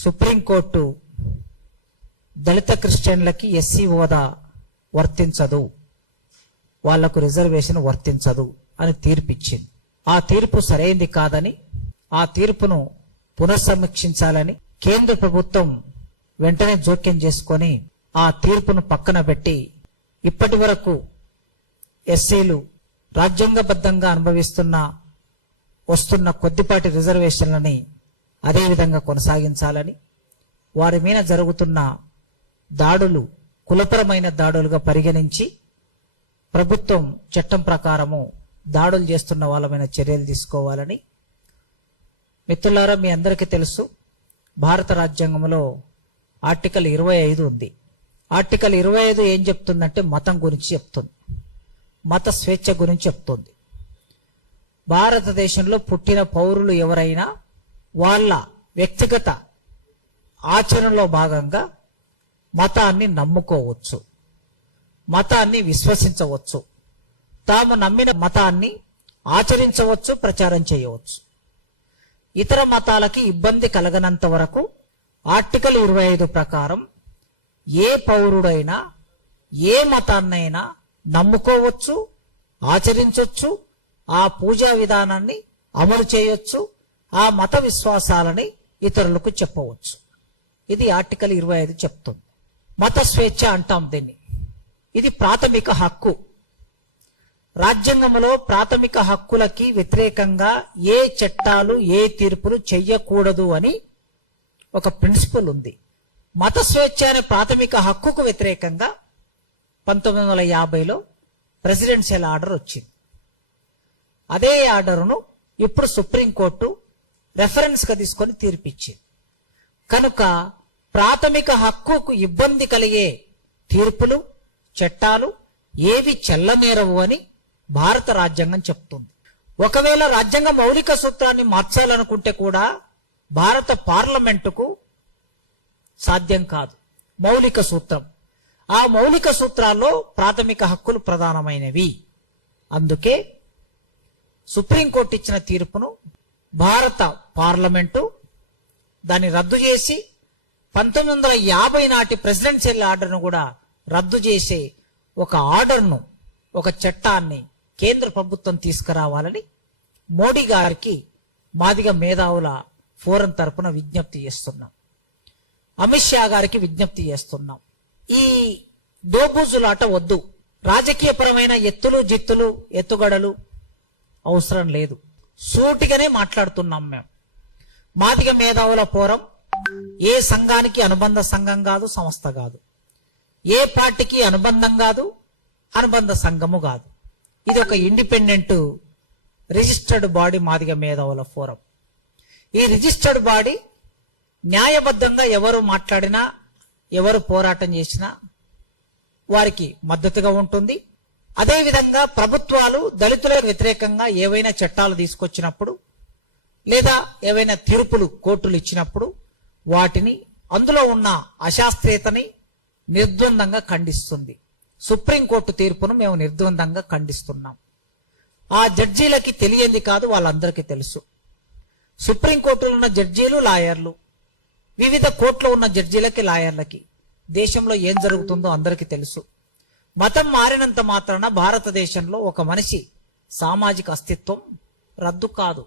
Supreme court దళిత క్రిస్టియన్లకి SC హోదా వర్తించదు, వాళ్లకు రిజర్వేషన్ వర్తించదు అని తీర్పిచ్చింది. ఆ తీర్పు సరైంది కాదని, ఆ తీర్పును పునఃసమీక్షించాలని కేంద్ర ప్రభుత్వం వెంటనే జోక్యం చేసుకొని ఆ తీర్పును పక్కన పెట్టి ఇప్పటి వరకు ఎస్సీలు రాజ్యాంగబద్ధంగా వస్తున్న కొద్దిపాటి రిజర్వేషన్లని అదేవిధంగా కొనసాగించాలని, వారి మీద జరుగుతున్న దాడులు కులపరమైన దాడులుగా పరిగణించి ప్రభుత్వం చట్టం ప్రకారము దాడులు చేస్తున్న వాళ్ళ మీద చర్యలు తీసుకోవాలని. మిత్రులారా, మీ అందరికీ తెలుసు, భారత రాజ్యాంగంలో ఆర్టికల్ 25 ఉంది. ఆర్టికల్ 25 ఏం చెప్తుందంటే మతం గురించి చెప్తుంది, మత స్వేచ్ఛ గురించి చెప్తుంది. భారతదేశంలో పుట్టిన పౌరులు ఎవరైనా వాళ్ళ వ్యక్తిగత ఆచరణలో భాగంగా మతాన్ని నమ్ముకోవచ్చు, మతాన్ని విశ్వసించవచ్చు, తాము నమ్మిన మతాన్ని ఆచరించవచ్చు, ప్రచారం చేయవచ్చు. ఇతర మతాలకి ఇబ్బంది కలగనంత వరకు ఆర్టికల్ 25 ప్రకారం ఏ పౌరుడైనా ఏ మతాన్నైనా నమ్ముకోవచ్చు, ఆచరించవచ్చు, ఆ పూజా విధానాన్ని అమలు చేయొచ్చు, ఆ మత విశ్వాసాలని ఇతరులకు చెప్పవచ్చు. ఇది ఆర్టికల్ 25 చెప్తుంది. మత స్వేచ్ఛ అంటాం దీన్ని. ఇది ప్రాథమిక హక్కు. రాజ్యాంగంలో ప్రాథమిక హక్కులకి వ్యతిరేకంగా ఏ చట్టాలు ఏ తీర్పులు చెయ్యకూడదు అని ఒక ప్రిన్సిపల్ ఉంది. మత స్వేచ్ఛ అనే ప్రాథమిక హక్కుకు వ్యతిరేకంగా 1950లో ప్రెసిడెన్షియల్ ఆర్డర్ వచ్చింది. అదే ఆర్డర్ను ఇప్పుడు సుప్రీంకోర్టు రెఫరెన్స్ గా తీసుకొని తీర్పిచ్చింది. కనుక ప్రాథమిక హక్కుకు ఇబ్బంది కలిగే తీర్పులు, చట్టాలు ఏవి చెల్లనేరవు అని భారత రాజ్యాంగం చెప్తుంది. ఒకవేళ రాజ్యాంగ మౌలిక సూత్రాన్ని మార్చాలనుకుంటే కూడా భారత పార్లమెంటుకు సాధ్యం కాదు. మౌలిక సూత్రం, ఆ మౌలిక సూత్రాల్లో ప్రాథమిక హక్కులు ప్రధానమైనవి. అందుకే సుప్రీంకోర్టు ఇచ్చిన తీర్పును భారత పార్లమెంటు దాన్ని రద్దు చేసి 1950 నాటి ప్రెసిడెన్షియల్ ఆర్డర్ను కూడా రద్దు చేసే ఒక ఆర్డర్ను, ఒక చట్టాన్ని కేంద్ర ప్రభుత్వం తీసుకురావాలని మోడీ గారికి మాదిగ మేధావుల ఫోరం తరపున విజ్ఞప్తి చేస్తున్నాం. అమిత్ షా గారికి విజ్ఞప్తి చేస్తున్నాం. ఈ దోబూజులాట వద్దు. రాజకీయపరమైన ఎత్తులు జిత్తులు ఎత్తుగడలు అవసరం లేదు. సూటిగానే మాట్లాడుతున్నాం. మేము మాదిగ మేధావుల ఫోరం ఏ సంఘానికి అనుబంధ సంఘం కాదు, సంస్థ కాదు. ఏ పార్టీకి అనుబంధం కాదు, అనుబంధ సంఘము కాదు. ఇది ఒక ఇండిపెండెంట్ రిజిస్టర్డ్ బాడీ మాదిగ మేధావుల ఫోరం. ఈ రిజిస్టర్డ్ బాడీ న్యాయబద్ధంగా ఎవరు మాట్లాడినా, ఎవరు పోరాటం చేసినా వారికి మద్దతుగా ఉంటుంది. అదేవిధంగా ప్రభుత్వాలు దళితులకు వ్యతిరేకంగా ఏవైనా చట్టాలు తీసుకొచ్చినప్పుడు లేదా ఏవైనా తీర్పులు కోర్టులు ఇచ్చినప్పుడు వాటిని, అందులో ఉన్న అశాస్త్రీయతని నిర్ద్వందంగా ఖండిస్తుంది. సుప్రీంకోర్టు తీర్పును మేము నిర్ద్వందంగా ఖండిస్తున్నాం. ఆ జడ్జీలకి తెలియంది కాదు, వాళ్ళందరికీ తెలుసు. సుప్రీంకోర్టులో ఉన్న జడ్జీలు లాయర్లు, వివిధ కోర్టులో ఉన్న జడ్జీలకి లాయర్లకి దేశంలో ఏం జరుగుతుందో అందరికీ తెలుసు. మతం మారినంత మాత్రాన భారతదేశంలో ఒక మనిషి సామాజిక అస్తిత్వం రద్దు కాదు.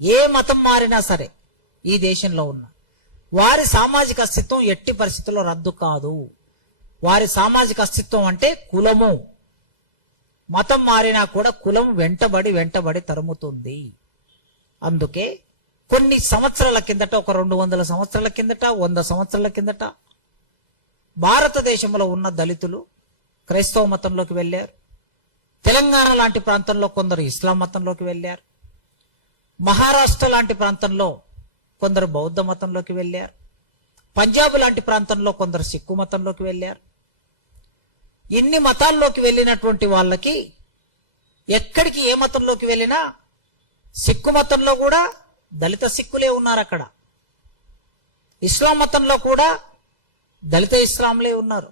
ఏ మతం మారినా సరే ఈ దేశంలో ఉన్న వారి సామాజిక అస్తిత్వం ఎట్టి పరిస్థితుల్లో రద్దు కాదు. వారి సామాజిక అస్తిత్వం అంటే కులము. మతం మారినా కూడా కులం వెంటబడి తరుముతుంది. అందుకే కొన్ని సంవత్సరాల కిందట, ఒక 200 సంవత్సరాల కిందట, 100 సంవత్సరాల కిందట భారతదేశంలో ఉన్న దళితులు క్రైస్తవ మతంలోకి వెళ్ళారు. తెలంగాణ లాంటి ప్రాంతంలో కొందరు ఇస్లాం మతంలోకి వెళ్ళారు. మహారాష్ట్ర లాంటి ప్రాంతంలో కొందరు బౌద్ధ మతంలోకి వెళ్ళారు. పంజాబ్ లాంటి ప్రాంతంలో కొందరు సిక్కు మతంలోకి వెళ్ళారు. ఇన్ని మతాల్లోకి వెళ్ళినటువంటి వాళ్ళకి ఎక్కడికి ఏ మతంలోకి వెళ్ళినా సిక్కు మతంలో కూడా దళిత సిక్కులే ఉన్నారు. అక్కడ ఇస్లాం మతంలో కూడా దళిత ఇస్లాంలే ఉన్నారు,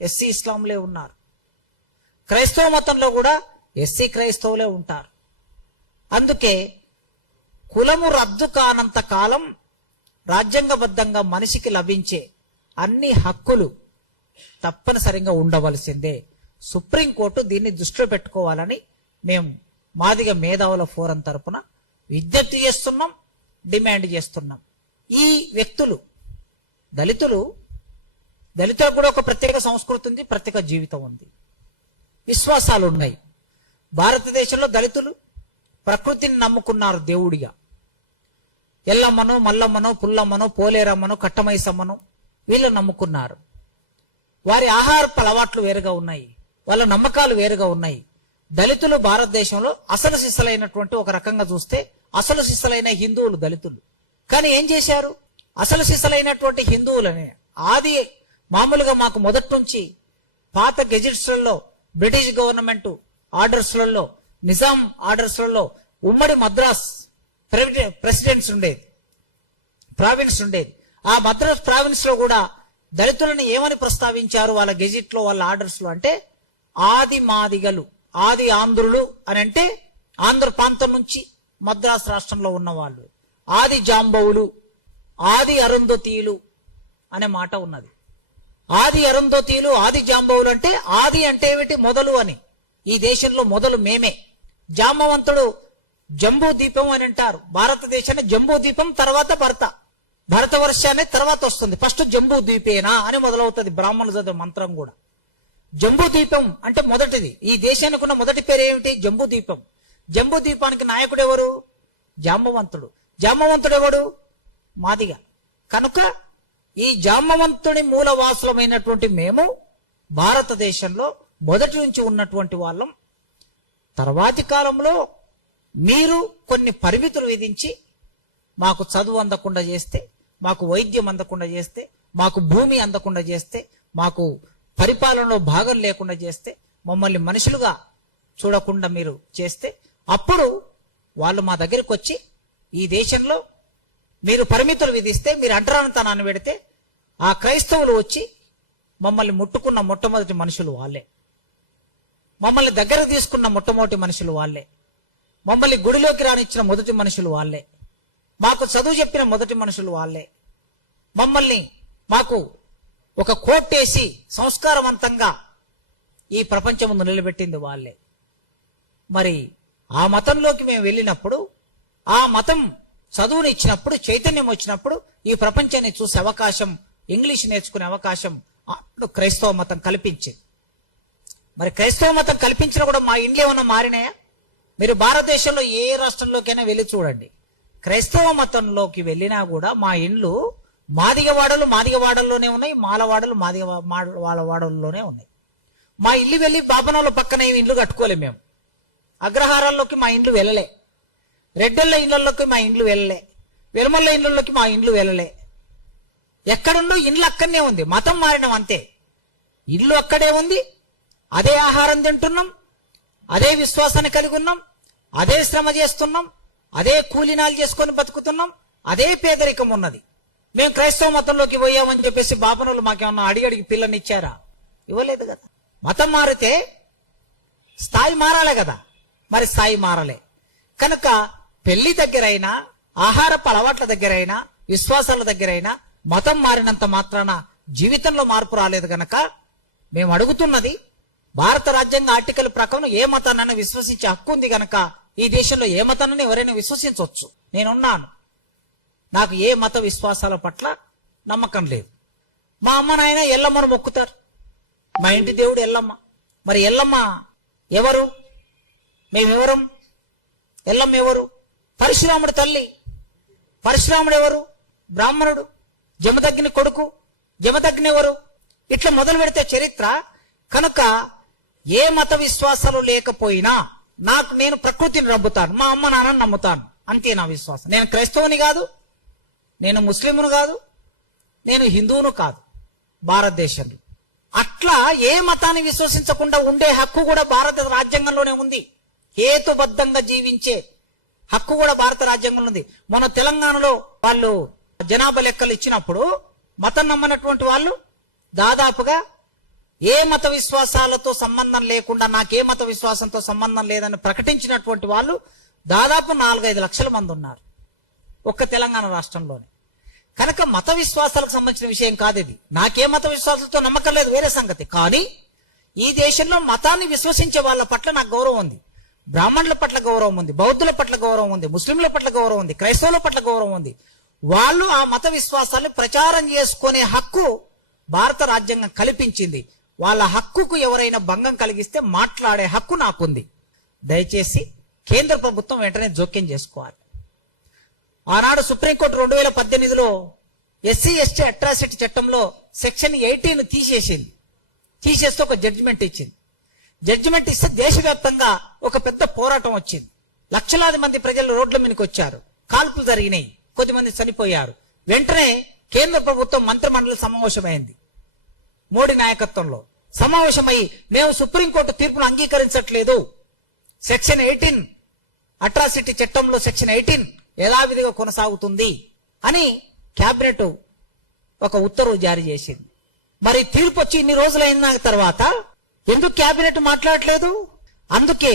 ఎస్సీ ఇస్లాంలే ఉన్నారు. క్రైస్తవ మతంలో కూడా ఎస్సీ క్రైస్తవులే ఉంటారు. అందుకే కులము రద్దు కానంత కాలం రాజ్యాంగబద్ధంగా మనిషికి లభించే అన్ని హక్కులు తప్పనిసరిగా ఉండవలసిందే. సుప్రీంకోర్టు దీన్ని దృష్టిలో పెట్టుకోవాలని మేము మాదిగ మేధావుల ఫోరం తరపున విజ్ఞప్తి చేస్తున్నాం, డిమాండ్ చేస్తున్నాం. ఈ వ్యక్తులు దళితులకు కూడా ఒక ప్రత్యేక సంస్కృతి ఉంది, ప్రత్యేక జీవితం ఉంది, విశ్వాసాలు ఉన్నాయి. భారతదేశంలో దళితులు ప్రకృతిని నమ్ముకున్నారు దేవుడిగా. ఎల్లమ్మను, మల్లమ్మను, పుల్లమ్మను, పోలేరమ్మను, కట్టమైసమ్మను వీళ్ళు నమ్ముకున్నారు. వారి ఆహారపు అలవాట్లు వేరుగా ఉన్నాయి, వాళ్ళ నమ్మకాలు వేరుగా ఉన్నాయి. దళితులు భారతదేశంలో అసలు సిసలైనటువంటి, ఒక రకంగా చూస్తే అసలు సిసలైన హిందువులు దళితులు. కానీ ఏం చేశారు? అసలు సిసలైనటువంటి హిందువులనే ఆది మామూలుగా మాకు మొదటి నుంచి పాత గెజిట్స్లలో, బ్రిటిష్ గవర్నమెంట్ ఆర్డర్స్లలో, నిజాం ఆర్డర్స్లలో ఉమ్మడి మద్రాస్ ప్రెసిడెంట్స్ ఉండేది, ప్రావిన్స్ ఉండేది. ఆ మద్రాస్ ప్రావిన్స్ లో కూడా దళితులను ఏమని ప్రస్తావించారు వాళ్ళ గెజిట్ లో, వాళ్ళ ఆర్డర్స్ లో అంటే ఆది మాదిగలు, ఆది ఆంధ్రులు అని అంటే ఆంధ్ర ప్రాంతం నుంచి మద్రాస్ రాష్ట్రంలో ఉన్న వాళ్ళు, ఆది జాంబవులు, ఆది అరుంధతీయులు అనే మాట ఉన్నది. ఆది అరుంధతీయులు, ఆది జాంబవులు అంటే ఆది అంటే ఏమిటి? మొదలు అని. ఈ దేశంలో మొదలు మేమే. జాంబవంతుడు జంబూ ద్వీపం అని అంటారు. భారతదేశాన్ని జంబూ ద్వీపం, తర్వాత భరతవర్షాన్ని తర్వాత వస్తుంది. ఫస్ట్ జంబూ ద్వీపేనా అని మొదలవుతుంది బ్రాహ్మణులు చదివే మంత్రం కూడా. జంబూ ద్వీపం అంటే మొదటిది. ఈ దేశానికి ఉన్న మొదటి పేరు ఏమిటి? జంబూ ద్వీపం. జంబూ ద్వీపానికి నాయకుడు ఎవరు? జాంబవంతుడు. జాంబవంతుడు ఎవడు? మాదిగ. కనుక ఈ జాంబవంతుని మూలవాసులమైనటువంటి మేము భారతదేశంలో మొదటి నుంచి ఉన్నటువంటి వాళ్ళం. తర్వాతి కాలంలో మీరు కొన్ని పరిమితులు విధించి మాకు చదువు అందకుండా చేస్తే, మాకు వైద్యం అందకుండా చేస్తే, మాకు భూమి అందకుండా చేస్తే, మాకు పరిపాలనలో భాగం లేకుండా చేస్తే, మమ్మల్ని మనుషులుగా చూడకుండా మీరు చేస్తే, అప్పుడు వాళ్ళు మా దగ్గరికి వచ్చి ఈ దేశంలో మీరు పరిమితులు విధిస్తే, మీరు అంటరానితనాన్ని పెడితే, ఆ క్రైస్తవులు వచ్చి మమ్మల్ని ముట్టుకున్న మొట్టమొదటి మనుషులు వాళ్ళే. మమ్మల్ని దగ్గర తీసుకున్న మొట్టమొదటి మనుషులు వాళ్ళే. మమ్మల్ని గుడిలోకి రానిచ్చిన మొదటి మనుషులు వాళ్ళే. మాకు చదువు చెప్పిన మొదటి మనుషులు వాళ్ళే. మమ్మల్ని మాకు ఒక కోట్టేసి సంస్కారవంతంగా ఈ ప్రపంచం ముందు నిలబెట్టింది వాళ్ళే. మరి ఆ మతంలోకి మేము వెళ్ళినప్పుడు, ఆ మతం చదువుని ఇచ్చినప్పుడు, చైతన్యం వచ్చినప్పుడు, ఈ ప్రపంచాన్ని చూసే అవకాశం, ఇంగ్లీష్ నేర్చుకునే అవకాశం అప్పుడు క్రైస్తవ మతం కల్పించింది. మరి క్రైస్తవ మతం కల్పించినా కూడా మా ఇండ్లు ఏమన్నా మారినాయా? మీరు భారతదేశంలో ఏ రాష్ట్రంలోకైనా వెళ్ళి చూడండి, క్రైస్తవ మతంలోకి వెళ్ళినా కూడా మా ఇండ్లు మాదిగవాడల్లోనే ఉన్నాయి, మాలవాడలు వాడల్లోనే ఉన్నాయి. మా ఇల్లు వెళ్ళి బాపనోళ్ళ పక్కన ఇండ్లు కట్టుకోలేము మేము. అగ్రహారాల్లోకి మా ఇండ్లు వెళ్ళలే, రెడ్డళ్ళ ఇళ్లలోకి మా ఇండ్లు వెళ్ళలే, వెలుమల్ల ఇళ్లలోకి మా ఇండ్లు వెళ్ళలే. ఎక్కడుండో ఇండ్లు అక్కడనే ఉంది. మతం మారినాం అంతే, ఇల్లు అక్కడే ఉంది. అదే ఆహారం తింటున్నాం, అదే విశ్వాసాన్ని కలిగి ఉన్నాం, అదే శ్రమ చేస్తున్నాం, అదే కూలీనాలు చేసుకొని బతుకుతున్నాం, అదే పేదరికం ఉన్నది. మేము క్రైస్తవ మతంలోకి పోయామని చెప్పేసి బాపనులు మాకేమన్నా అడిగి పిల్లనిచ్చారా? ఇవ్వలేదు కదా. మతం మారితే స్థాయి మారాలే కదా, మరి స్థాయి మారలే. కనుక పెళ్లి దగ్గరైనా, ఆహారపు అలవాట్ల దగ్గరైనా, విశ్వాసాల దగ్గరైనా మతం మారినంత మాత్రాన జీవితంలో మార్పు రాలేదు. గనక మేము అడుగుతున్నది, భారత రాజ్యాంగ ఆర్టికల్ ప్రకారం ఏ మతాన్నైనా విశ్వసించే హక్కు ఉంది. గనక ఈ దేశంలో ఏ మతాన్ని ఎవరైనా విశ్వసించవచ్చు. నేనున్నాను, నాకు ఏ మత విశ్వాసాల పట్ల నమ్మకం లేదు. మా అమ్మ నాయన ఎల్లమ్మను మొక్కుతారు, మా ఇంటి దేవుడు ఎల్లమ్మ. మరి ఎల్లమ్మ ఎవరు? మేమెవరం? ఎల్లమ్మ ఎవరు? పరశురాముడు తల్లి. పరశురాముడు ఎవరు? బ్రాహ్మణుడు. జమదగ్ని కొడుకు. జమదగ్ని ఎవరు? ఇట్లా మొదలు పెడితే చరిత్ర. కనుక ఏ మత విశ్వాసాలు లేకపోయినా నేను ప్రకృతిని నమ్ముతాను, మా అమ్మ నాన్నని నమ్ముతాను, అంతే నా విశ్వాసం. నేను క్రైస్తవుని కాదు, నేను ముస్లింను కాదు, నేను హిందువును కాదు భారతదేశంలో. అట్లా ఏ మతాన్ని విశ్వసించకుండా ఉండే హక్కు కూడా భారత రాజ్యాంగంలోనే ఉంది. హేతుబద్ధంగా జీవించే హక్కు కూడా భారత రాజ్యాంగంలో ఉంది. మన తెలంగాణలో వాళ్ళు జనాభా లెక్కలు ఇచ్చినప్పుడు మతం నమ్మనటువంటి వాళ్ళు దాదాపుగా ఏ మత విశ్వాసాలతో సంబంధం లేకుండా, నాకే మత విశ్వాసంతో సంబంధం లేదని ప్రకటించినటువంటి వాళ్ళు దాదాపు 4-5 లక్షల మంది ఉన్నారు ఒక్క తెలంగాణ రాష్ట్రంలోనే. కనుక మత విశ్వాసాలకు సంబంధించిన విషయం కాదు ఇది. నాకే మత విశ్వాసాలతో నమ్మకం లేదు, వేరే సంగతి. కానీ ఈ దేశంలో మతాన్ని విశ్వసించే వాళ్ళ పట్ల నాకు గౌరవం ఉంది. బ్రాహ్మణుల పట్ల గౌరవం ఉంది, బౌద్ధుల పట్ల గౌరవం ఉంది, ముస్లింల పట్ల గౌరవం ఉంది, క్రైస్తవుల పట్ల గౌరవం ఉంది. వాళ్ళు ఆ మత విశ్వాసాన్ని ప్రచారం చేసుకునే హక్కు భారత రాజ్యాంగం కల్పించింది. వాళ్ళ హక్కుకు ఎవరైనా భంగం కలిగిస్తే మాట్లాడే హక్కు నాకుంది. దయచేసి కేంద్ర ప్రభుత్వం వెంటనే జోక్యం చేసుకోవాలి. ఆనాడు సుప్రీంకోర్టు 2018లో ఎస్సీ ఎస్టీ అట్రాసిటీ చట్టంలో సెక్షన్ 18 తీసేస్తే ఒక జడ్జిమెంట్ ఇచ్చింది. జడ్జిమెంట్ ఇస్తే దేశవ్యాప్తంగా ఒక పెద్ద పోరాటం వచ్చింది. లక్షలాది మంది ప్రజలు రోడ్ల మీదకి వచ్చారు, కాల్పులు జరిగినాయి, కొద్దిమంది చనిపోయారు. వెంటనే కేంద్ర ప్రభుత్వం మంత్రిమండలి సమావేశమైంది. మోడీ నాయకత్వంలో సమావేశమై మేము సుప్రీంకోర్టు తీర్పును అంగీకరించట్లేదు, సెక్షన్ 18 అట్రాసిటీ చట్టంలో సెక్షన్ 18 యథావిధిగా కొనసాగుతుంది అని కేబినెట్ ఒక ఉత్తర్వు జారీ చేసింది. మరి తీర్పు వచ్చి ఇన్ని రోజులైన తర్వాత ఎందుకు కేబినెట్ మాట్లాడలేదు? అందుకే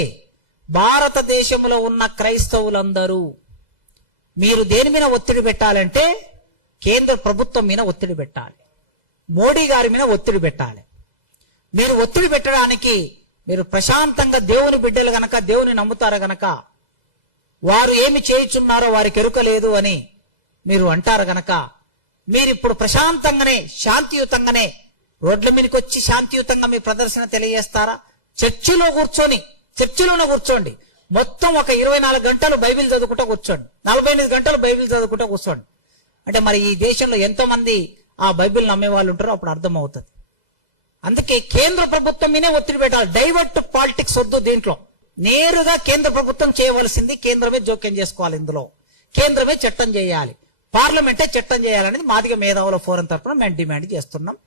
భారతదేశంలో ఉన్న క్రైస్తవులందరూ మీరు దేని మీద ఒత్తిడి పెట్టాలంటే కేంద్ర ప్రభుత్వం మీద ఒత్తిడి పెట్టాలి, మోడీ గారి మీద ఒత్తిడి పెట్టాలి. మీరు ఒత్తిడి పెట్టడానికి మీరు ప్రశాంతంగా దేవుని బిడ్డలు గనక, దేవుని నమ్ముతారు గనక, వారు ఏమి చేయుచున్నారో వారికి ఎరుకలేదు అని మీరు అంటారు గనక, మీరు ఇప్పుడు ప్రశాంతంగానే శాంతియుతంగానే రోడ్ల మీదకి వచ్చి శాంతియుతంగా మీ ప్రదర్శన తెలియజేస్తారా? చర్చిలోనే కూర్చోండి. మొత్తం ఒక 24 గంటలు బైబిల్ చదువుకుంటూ కూర్చోండి, 48 గంటలు బైబిల్ చదువుకుంటూ కూర్చోండి. అంటే మరి ఈ దేశంలో ఎంతో మంది ఆ బైబిల్ నమ్మే వాళ్ళు ఉంటారో అప్పుడు అర్థమవుతుంది. అందుకే కేంద్ర ప్రభుత్వం మీదే ఒత్తిడి పెట్టాలి. డైవర్ట్ పాలిటిక్స్ వద్దు. దీంట్లో నేరుగా కేంద్ర ప్రభుత్వం చేయవలసింది, కేంద్రమే జోక్యం చేసుకోవాలి. ఇందులో కేంద్రమే చట్టం చేయాలి, పార్లమెంటే చట్టం చేయాలనేది మాదిగ మేధావుల ఫోరం తరఫున మేము డిమాండ్ చేస్తున్నాం.